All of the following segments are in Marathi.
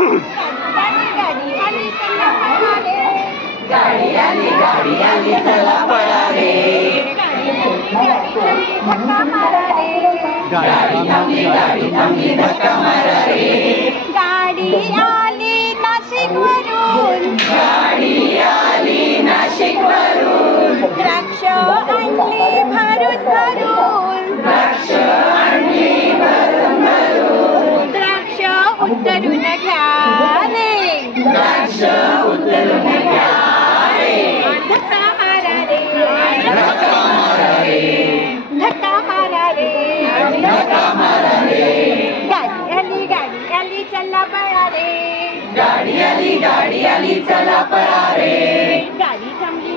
गाडी आली चला पळा रे. गाडी आली चला पळा रे. धक्का मारा रे. गाडी थांबली धक्का मारा रे. गाडी आली नाशिकवरून. गाडी आली नाशिकवरून. द्राक्ष आणली भरून भरून. द्राक्ष आणली भरून भरून. द्राक्ष उतरून घ्या रे. द्राक्ष उतरून घ्या रे. धक्का मारा रे. धक्का मारा रे. धक्का मारा रे. धक्का मारा रे. गाडी आली चला पळा रे. गाडी आली चला पळा रे. गाडी थांबली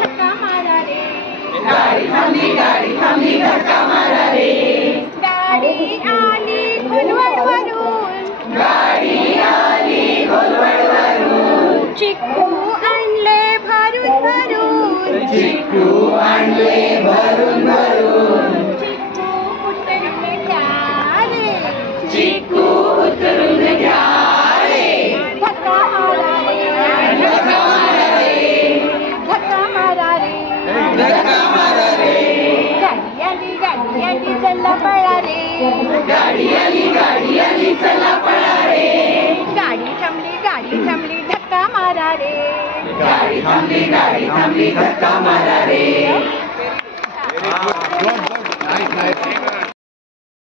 धक्का मारा रे. गाडी थांबली धक्का मारा रे. गाडी आली घोलवडवरून. गाडी आली घोलवडवरून. चिक्कू आणले भरून भरून. चिक्कू आणले भरून भरून. चिक्कू उतरून घ्या रे. चिक्कू उतरून घ्या रे. धक्का मारा रे. धक्का मारा रे. धक्का मारा रे. धक्का मारा रे. गाडी आली चला पळा रे. गाडी आली चला पळा रे. गाडी थांबली धक्का मारा रे. गाडी थांबली धक्का मारा रे. Nice.